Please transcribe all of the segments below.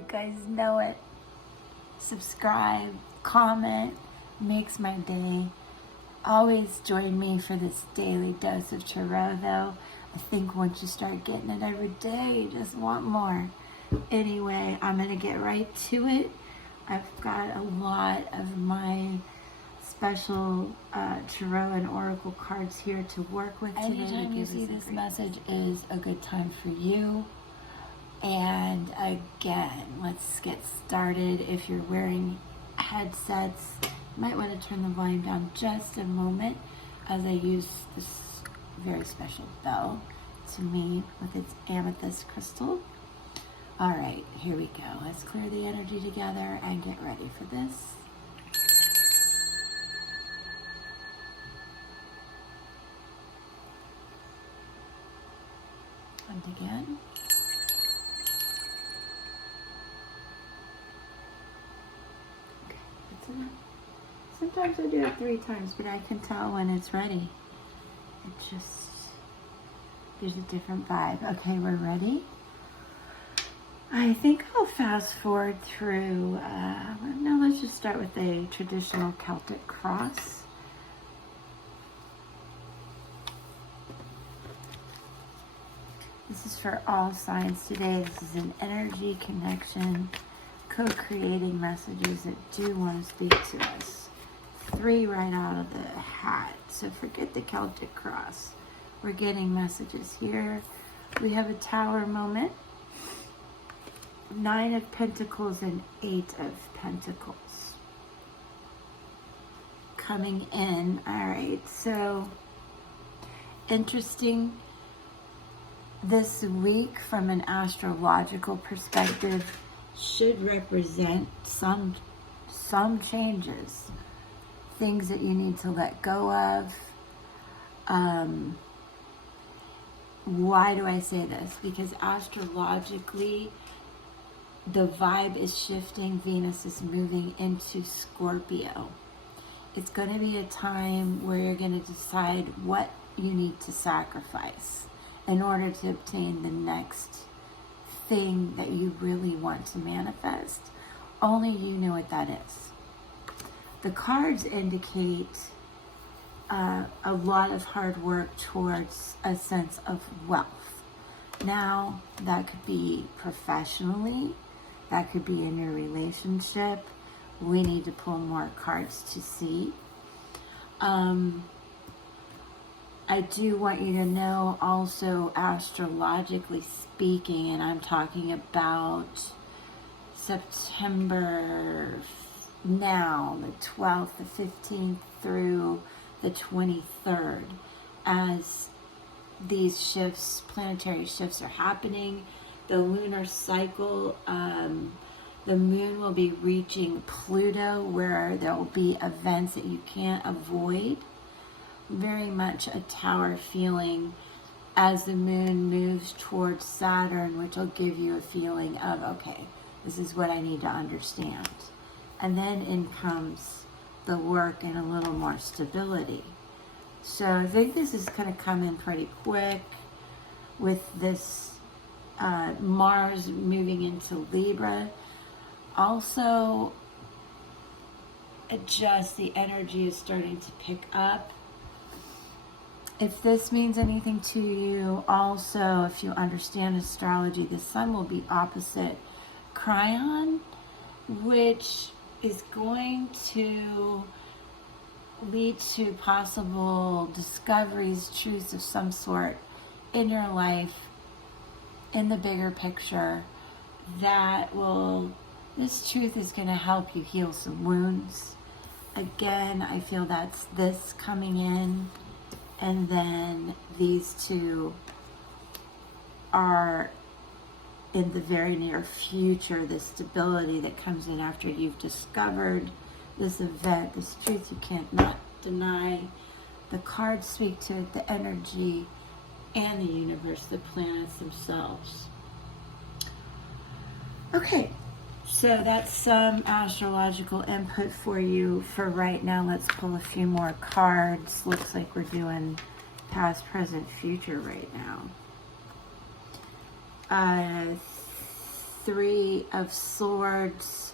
You guys know it. Subscribe, comment, makes my day. Always join me for this daily dose of tarot, though. I think once you start getting it every day, you just want more. Anyway, I'm going to get right to it. I've got a lot of my special tarot and oracle cards here to work with today. Anytime you see this message is a good time for you. And again, let's get started. If you're wearing headsets, you might want to turn the volume down just a moment as I use this very special bell to me with its amethyst crystal. All right, here we go. Let's clear the energy together and get ready for this. And again. Okay, that's enough. Sometimes I do it 3 times, but I can tell when it's ready. It just gives a different vibe. Okay, we're ready. I think I'll fast forward through, no, let's just start with a traditional Celtic cross. This is for all signs today. This is an energy connection, co-creating messages that do want to speak to us. 3 right out of the hat. So forget the Celtic cross. We're getting messages here. We have a tower moment. 9 of Pentacles and 8 of Pentacles. Coming in. All right. So interesting. This week, from an astrological perspective, should represent some changes, things that you need to let go of. Why do I say this? Because astrologically, the vibe is shifting. Venus is moving into Scorpio. It's going to be a time where you're going to decide what you need to sacrifice in order to obtain the next thing that you really want to manifest. Only you know what that is. The cards indicate a lot of hard work towards a sense of wealth. Now, that could be professionally, that could be in your relationship. We need to pull more cards to see. I do want you to know also, astrologically speaking, and I'm talking about September now, the 12th, the 15th through the 23rd, as these shifts, planetary shifts are happening. The lunar cycle, the moon will be reaching Pluto, where there will be events that you can't avoid. Very much a tower feeling as the moon moves towards Saturn, which will give you a feeling of, okay, this is what I need to understand. And then in comes the work and a little more stability. So I think this is going to come in pretty quick with this Mars moving into Libra. Also, just the energy is starting to pick up. If this means anything to you, also, if you understand astrology, the sun will be opposite Chiron, which is going to lead to possible discoveries, truths of some sort in your life, in the bigger picture, this truth is going to help you heal some wounds. Again, I feel that's this coming in. And then these two are in the very near future, the stability that comes in after you've discovered this event, this truth you can't not deny. The cards speak to it, the energy and the universe, the planets themselves. Okay, so that's some astrological input for you for right now. Let's pull a few more cards. Looks like we're doing past, present, future right now. Three of Swords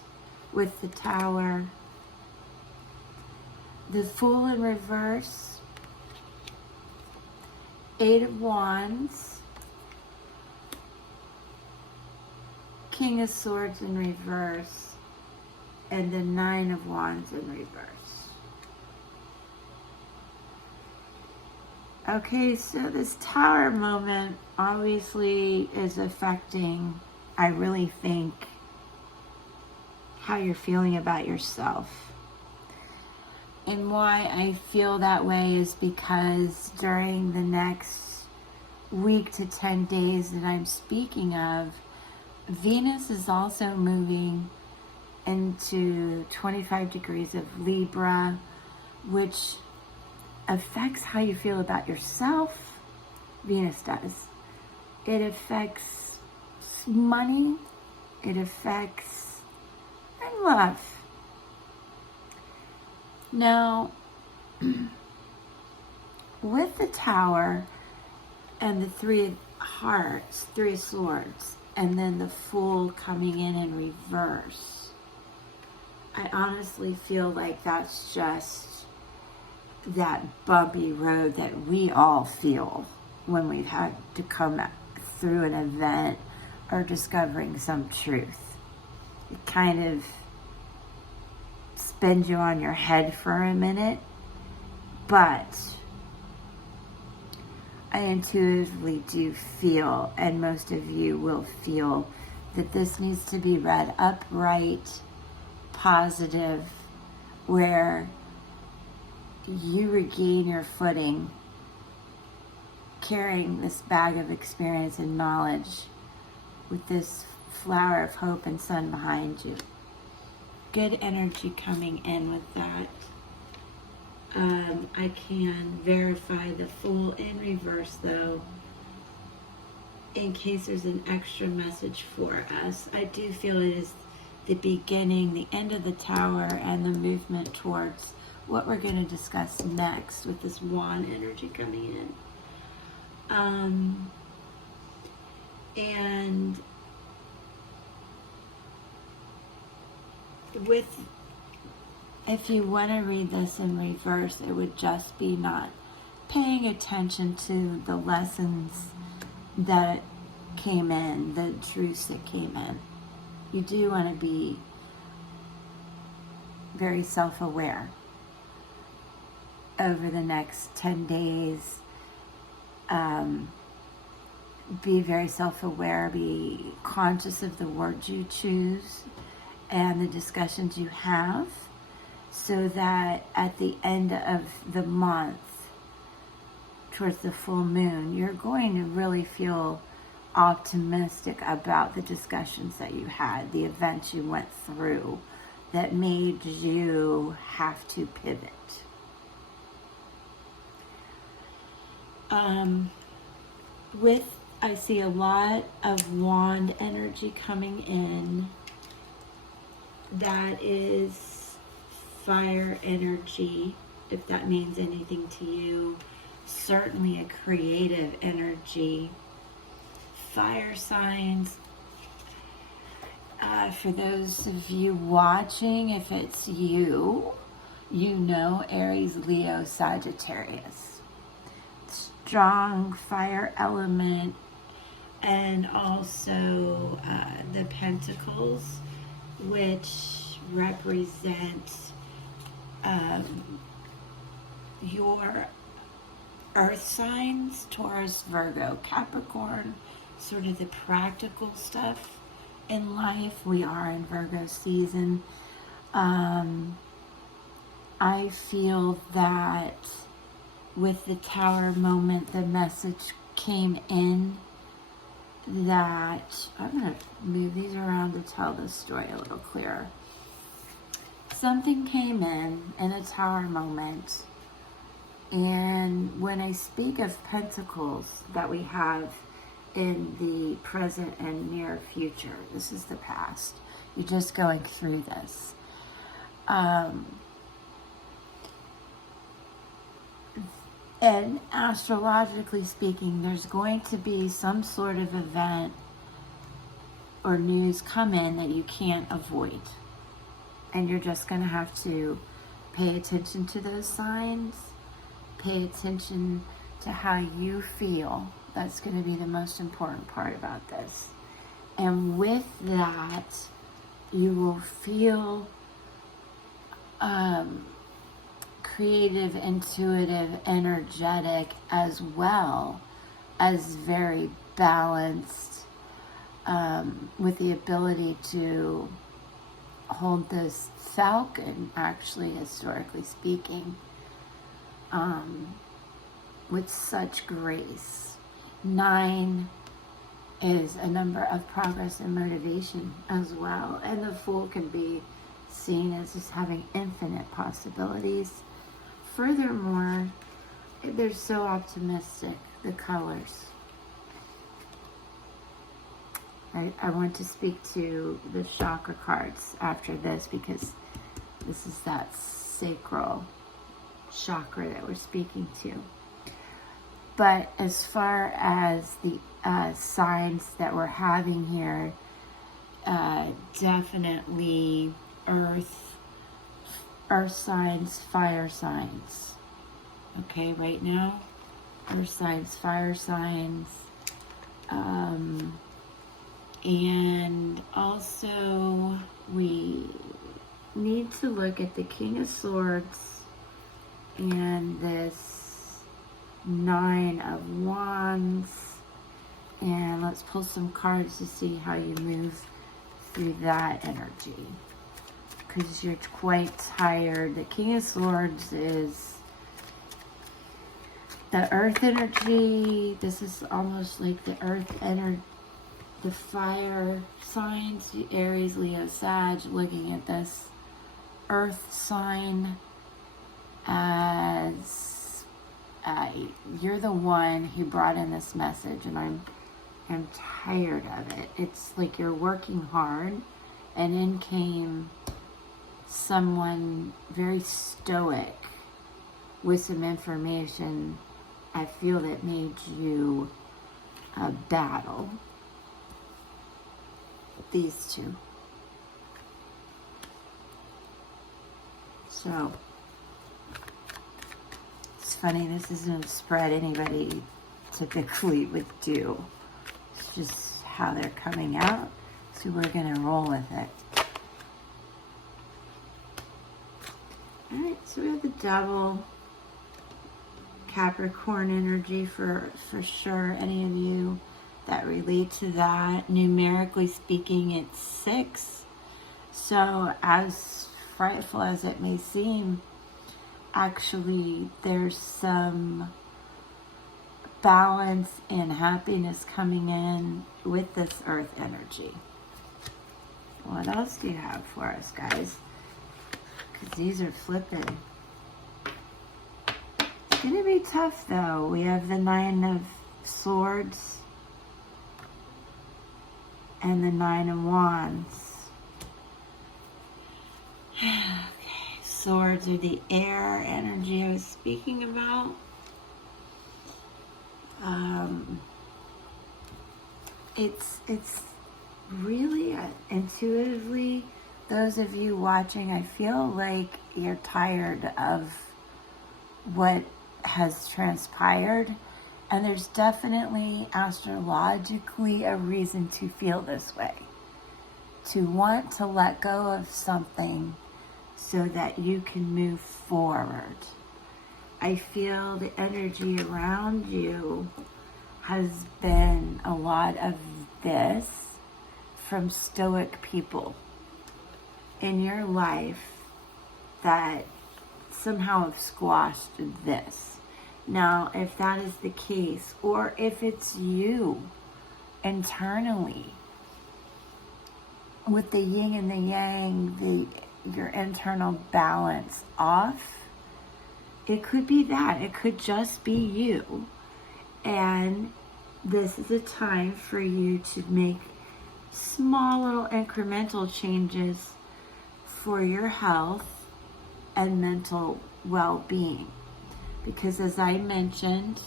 with the Tower, the Fool in reverse, Eight of Wands, King of Swords in reverse, and the Nine of Wands in reverse. Okay, so this Tower moment obviously is affecting, I really think, how you're feeling about yourself. And why I feel that way is because during the next week to 10 days that I'm speaking of, Venus is also moving into 25 degrees of Libra, which affects how you feel about yourself. Venus does. It affects money. It affects love. Now, with the Tower and the Three of Hearts, Three of Swords, and then the Fool coming in reverse, I honestly feel like that's just that bumpy road that we all feel when we've had to come through an event or discovering some truth. It kind of spins you on your head for a minute, but I intuitively do feel, and most of you will feel, that this needs to be read upright, positive, where you regain your footing, carrying this bag of experience and knowledge with this flower of hope and sun behind you. Good energy coming in with that. I can verify the Fool in reverse, though, in case there's an extra message for us. I do feel it is the beginning, the end of the Tower, and the movement towards what we're going to discuss next with this Wand energy coming in. And with, if you want to read this in reverse, it would just be not paying attention to the lessons that came in, the truths that came in. You do want to be very self-aware over the next 10 days. Be very self-aware, be conscious of the words you choose and the discussions you have, so that at the end of the month, towards the full moon, you're going to really feel optimistic about the discussions that you had, the events you went through that made you have to pivot. I see a lot of Wand energy coming in. That is fire energy, if that means anything to you. Certainly a creative energy. Fire signs. For those of you watching, if it's you, you know Aries, Leo, Sagittarius. Strong fire element, and also the Pentacles, which represent your earth signs, Taurus, Virgo, Capricorn, sort of the practical stuff in life. We are in Virgo season. I feel that with the Tower moment, the message came in that, I'm going to move these around to tell this story a little clearer. Something came in a Tower moment, and when I speak of Pentacles that we have in the present and near future, this is the past. You're just going through this. And astrologically speaking, there's going to be some sort of event or news come in that you can't avoid. And you're just going to have to pay attention to those signs, pay attention to how you feel. That's going to be the most important part about this. And with that, you will feel creative, intuitive, energetic, as well as very balanced, with the ability to hold this falcon, actually, historically speaking, with such grace. 9 is a number of progress and motivation as well. And the Fool can be seen as just having infinite possibilities. Furthermore, they're so optimistic, the colors. I want to speak to the chakra cards after this, because this is that sacral chakra that we're speaking to. But as far as the signs that we're having here, definitely earth signs, fire signs. Okay, right now, earth signs, fire signs. And also, we need to look at the King of Swords and this 9 of Wands. And let's pull some cards to see how you move through that energy, because you're quite tired. The King of Swords is the earth energy. This is almost like the earth energy. The fire signs, Aries, Leo, Sag, looking at this earth sign as you're the one who brought in this message, and I'm tired of it. It's like you're working hard, and in came someone very stoic with some information, I feel, that made you battle these two. So it's funny, this isn't a spread anybody typically would do. It's just how they're coming out, so we're gonna roll with it. Alright, so we have the Devil, Capricorn energy for sure. Any of you that relate to that, numerically speaking, it's 6. So as frightful as it may seem, actually there's some balance and happiness coming in with this earth energy. What else do you have for us, guys? Because these are flipping. It's gonna be tough though. We have the 9 of Swords and the 9 of Wands. Okay, Swords are the air energy I was speaking about. It's really intuitively, those of you watching, I feel like you're tired of what has transpired. And there's definitely astrologically a reason to feel this way. To want to let go of something so that you can move forward. I feel the energy around you has been a lot of this from stoic people in your life that somehow have squashed this. Now, if that is the case, or if it's you internally, with the yin and the yang, your internal balance off, it could be that. It could just be you. And this is a time for you to make small little incremental changes for your health and mental well-being. Because as I mentioned,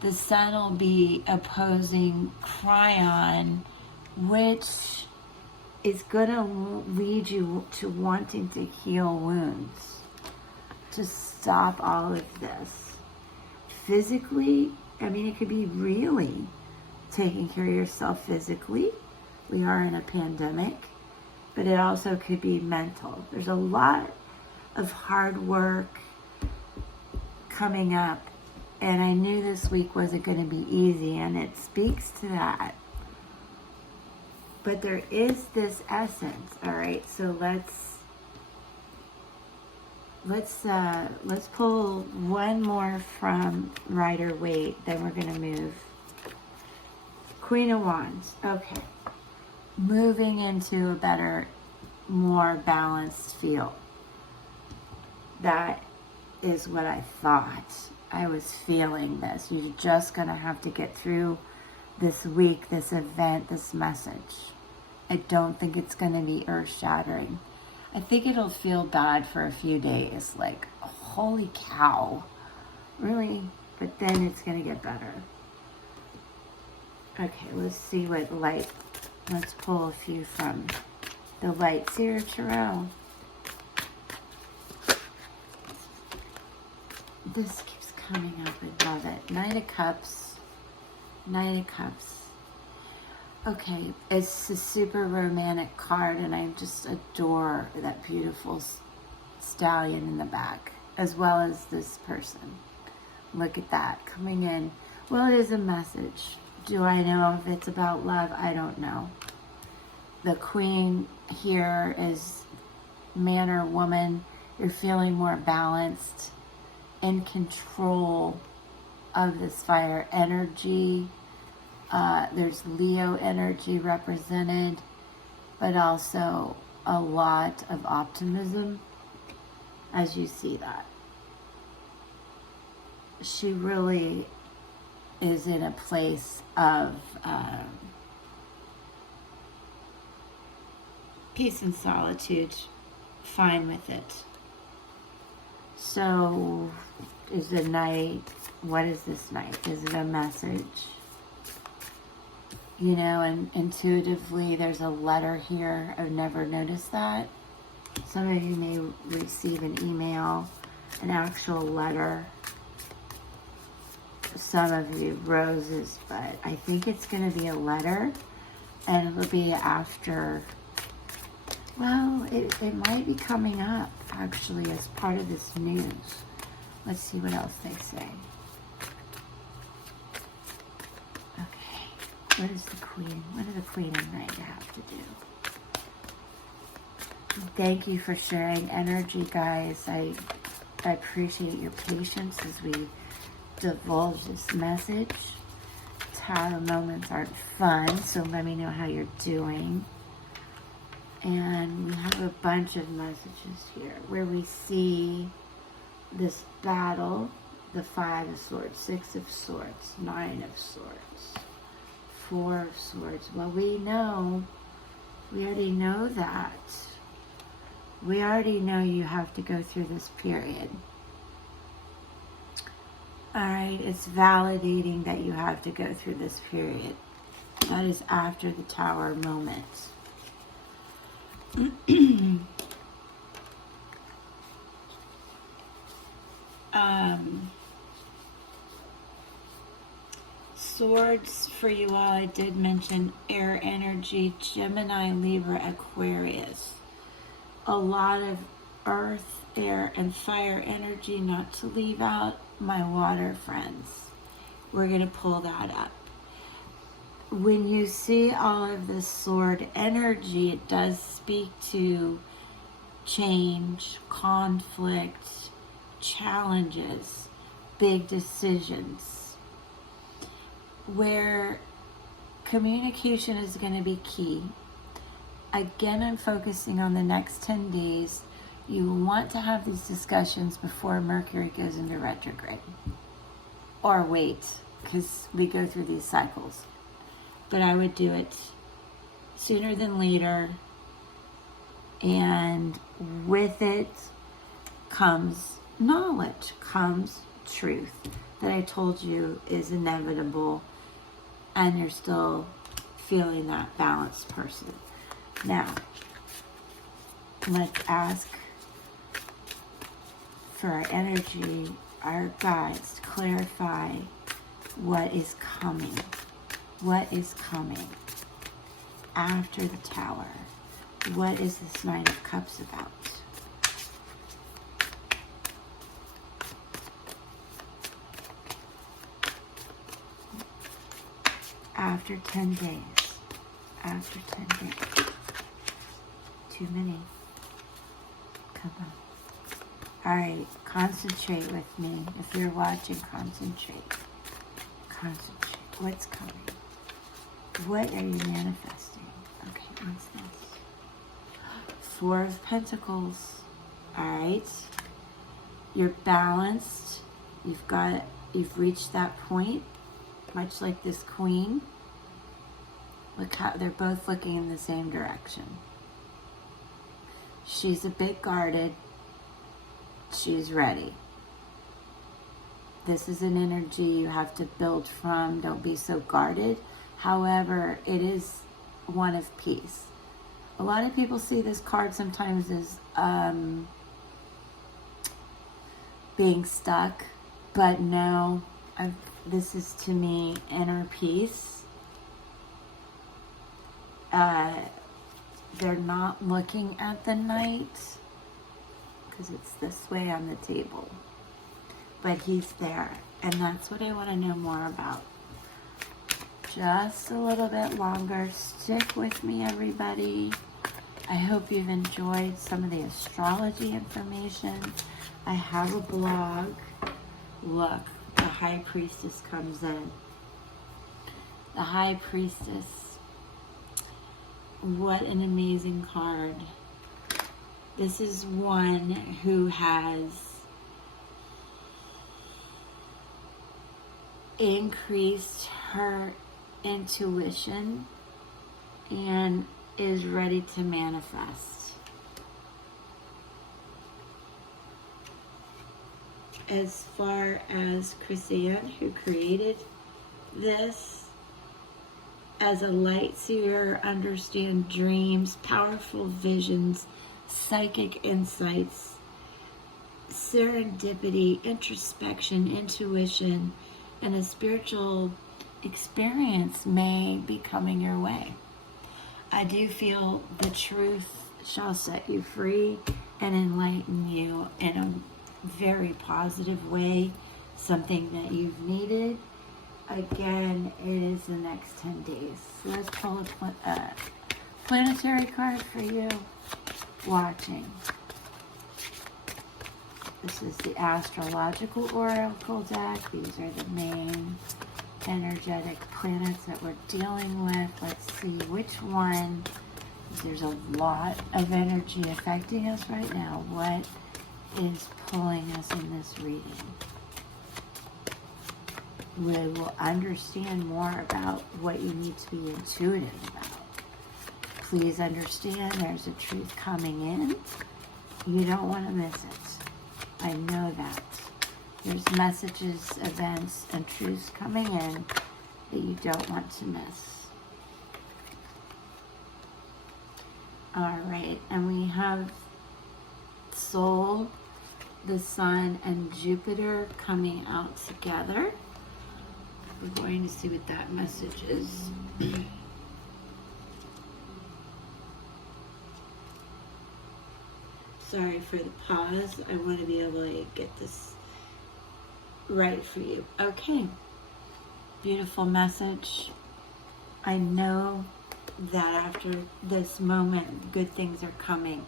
the sun will be opposing Cryon, which is going to lead you to wanting to heal wounds, to stop all of this. Physically, I mean, it could be really taking care of yourself physically. We are in a pandemic, but it also could be mental. There's a lot of hard work coming up, and I knew this week wasn't going to be easy, and it speaks to that. But there is this essence, all right? So let's pull one more from Rider-Waite, then we're going to move. Queen of Wands. Okay. Moving into a better, more balanced feel. That is what I thought. I was feeling this. You're just going to have to get through this week, this event, this message. I don't think it's going to be earth-shattering. I think it'll feel bad for a few days. Like, holy cow. Really? But then it's going to get better. Okay, let's see what light. Let's pull a few from the light Seer Tarot. This keeps coming up. I love it. Knight of Cups. Knight of Cups. Okay, it's a super romantic card, and I just adore that beautiful stallion in the back, as well as this person. Look at that, coming in. Well, it is a message. Do I know if it's about love? I don't know. The Queen here is man or woman. You're feeling more balanced, in control of this fire energy. There's Leo energy represented, but also a lot of optimism as you see that. She really is in a place of peace and solitude, fine with it. So, is the Knight, what is this Knight? Is it a message? You know, and intuitively there's a letter here. I've never noticed that. Some of you may receive an email, an actual letter. Some of you roses, but I think it's going to be a letter, and it'll be after, well, it might be coming up actually as part of this news. Let's see what else they say. What is the Queen? What does the Queen and Knight have to do? Thank you for sharing energy, guys. I appreciate your patience as we divulge this message. Tarot moments aren't fun, so let me know how you're doing. And we have a bunch of messages here where we see this battle, the 5 of Swords, 6 of Swords, 9 of Swords, 4 of Swords. Well, we already know that. We already know you have to go through this period. Alright, it's validating that you have to go through this period. That is after the Tower moment. Swords for you all, I did mention air energy, Gemini, Libra, Aquarius. A lot of earth, air, and fire energy, not to leave out my water friends. We're going to pull that up. When you see all of this sword energy, it does speak to change, conflict, challenges, big decisions, where communication is going to be key. Again, I'm focusing on the next 10 days. You want to have these discussions before Mercury goes into retrograde. Or wait, because we go through these cycles. But I would do it sooner than later. And with it comes knowledge, comes truth. that I told you is inevitable, and you're still feeling that balanced person. Now, let's ask for our energy, our guides, to clarify what is coming. What is coming after the Tower? What is this Nine of Cups about? After 10 days. After 10 days. Too many. Come on. Alright, concentrate with me. If you're watching, concentrate. Concentrate. What's coming? What are you manifesting? Okay, what's this? Four of Pentacles. Alright. You're balanced. You've reached that point. Much like this Queen. Look how they're both looking in the same direction. She's a bit guarded. She's ready. This is an energy you have to build from. Don't be so guarded. However, it is one of peace. A lot of people see this card sometimes as being stuck, but no, this is to me inner peace. They're not looking at the Knight because it's this way on the table, but he's there, and that's what I want to know more about. Just a little bit longer. Stick with me, everybody. I hope you've enjoyed some of the astrology information. I have a blog. Look, the High Priestess comes in. The High Priestess. What an amazing card. This is one who has increased her intuition and is ready to manifest. As far as Chrisanne, who created this, as a light seer, understand dreams, powerful visions, psychic insights, serendipity, introspection, intuition, and a spiritual experience may be coming your way. I do feel the truth shall set you free and enlighten you in a very positive way, something that you've needed. Again, it is the next 10 days. So let's pull a planetary card for you watching. This is the Astrological Oracle deck. These are the main energetic planets that we're dealing with. Let's see which one. There's a lot of energy affecting us right now. What is pulling us in this reading? We will understand more about what you need to be intuitive about. Please understand there's a truth coming in. You don't want to miss it. I know that. There's messages, events, and truths coming in that you don't want to miss. All right, and we have Soul, the Sun, and Jupiter coming out together. We're going to see what that message is. Sorry for the pause. I want to be able to get this right for you. Okay. Beautiful message. I know that after this moment, good things are coming.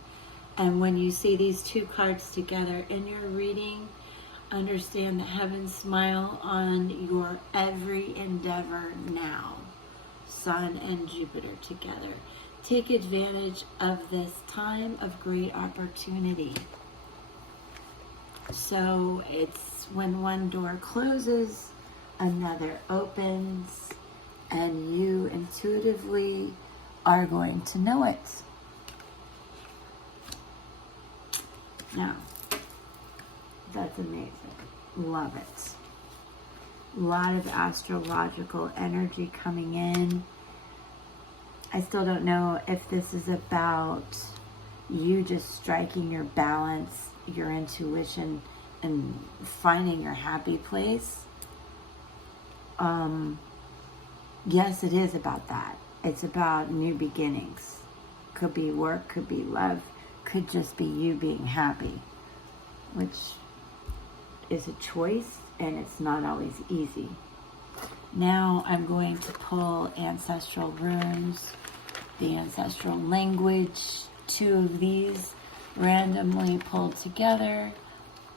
And when you see these two cards together in your reading, understand the heavens smile on your every endeavor now. Sun and Jupiter together. Take advantage of this time of great opportunity. So it's when one door closes, another opens, and you intuitively are going to know it. Now, that's amazing. Love it. A lot of astrological energy coming in. I still don't know if this is about you just striking your balance, your intuition, and finding your happy place. Yes, it is about that. It's about new beginnings. Could be work, could be love, could just be you being happy, which is a choice, and it's not always easy. Now I'm going to pull ancestral runes, the ancestral language, 2 of these randomly pulled together.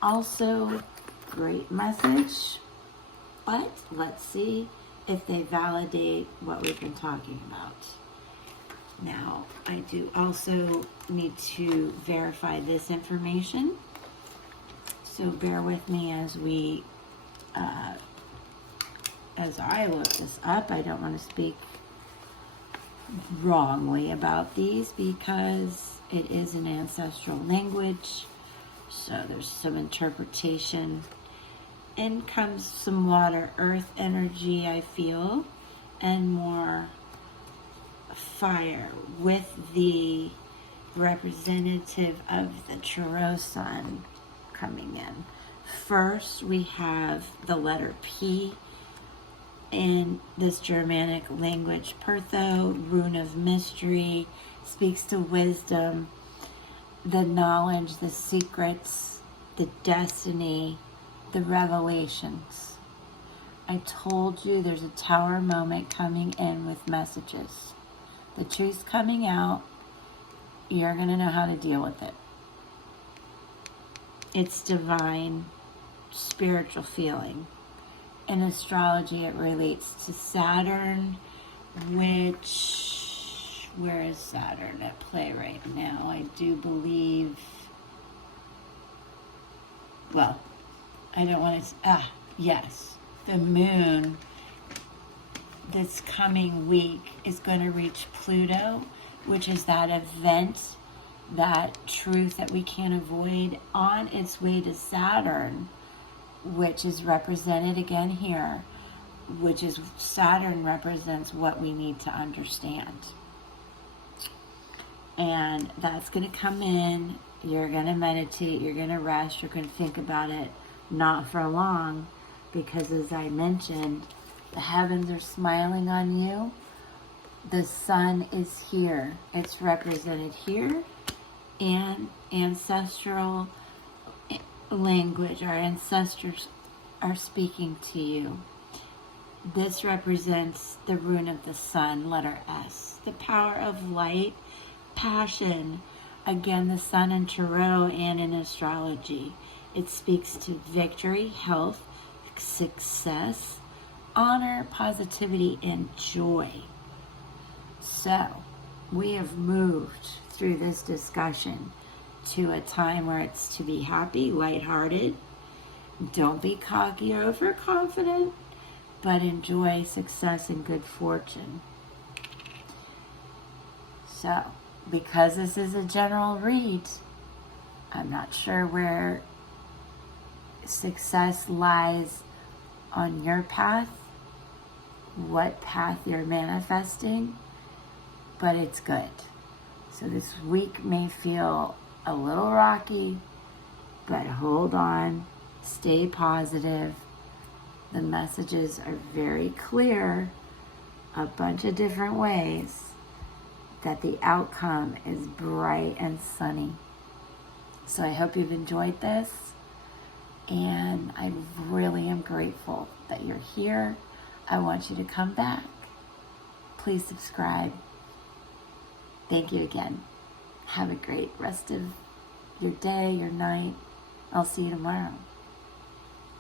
Also, great message, but let's see if they validate what we've been talking about. Now, I do also need to verify this information, so bear with me as I look this up. I don't want to speak wrongly about these because it is an ancestral language, so there's some interpretation. In comes some water, earth energy, I feel, and more fire with the representative of the Tarot Sun coming in. First, we have the letter P in this Germanic language. Pertho, rune of mystery, speaks to wisdom, the knowledge, the secrets, the destiny, the revelations. I told you there's a tower moment coming in with messages. The truth's coming out. You're going to know how to deal with it. It's divine, spiritual feeling. In astrology, it relates to Saturn, which, where is Saturn at play right now? I do believe, well, I don't want to, yes, the moon this coming week is going to reach Pluto, which is that event, that truth that we can't avoid, on its way to Saturn, which is represented again here, which is Saturn represents what we need to understand. And that's going to come in. You're going to meditate, you're going to rest, you're going to think about it. Not for long, because as I mentioned, the heavens are smiling on you. The sun is here. It's represented here. And ancestral language, our ancestors are speaking to you. This represents the rune of the sun, letter S. The power of light, passion. Again, the sun in Tarot and in astrology. It speaks to victory, health, success, honor, positivity, and joy. So, we have moved through this discussion to a time where it's to be happy, lighthearted. Don't be cocky or overconfident, but enjoy success and good fortune. So, because this is a general read, I'm not sure where success lies on your path, what path you're manifesting, but it's good. So this week may feel a little rocky, but hold on, stay positive. The messages are very clear, a bunch of different ways, that the outcome is bright and sunny. So I hope you've enjoyed this. And I really am grateful that you're here. I want you to come back. Please subscribe. Thank you again. Have a great rest of your day, your night. I'll see you tomorrow.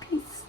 Peace.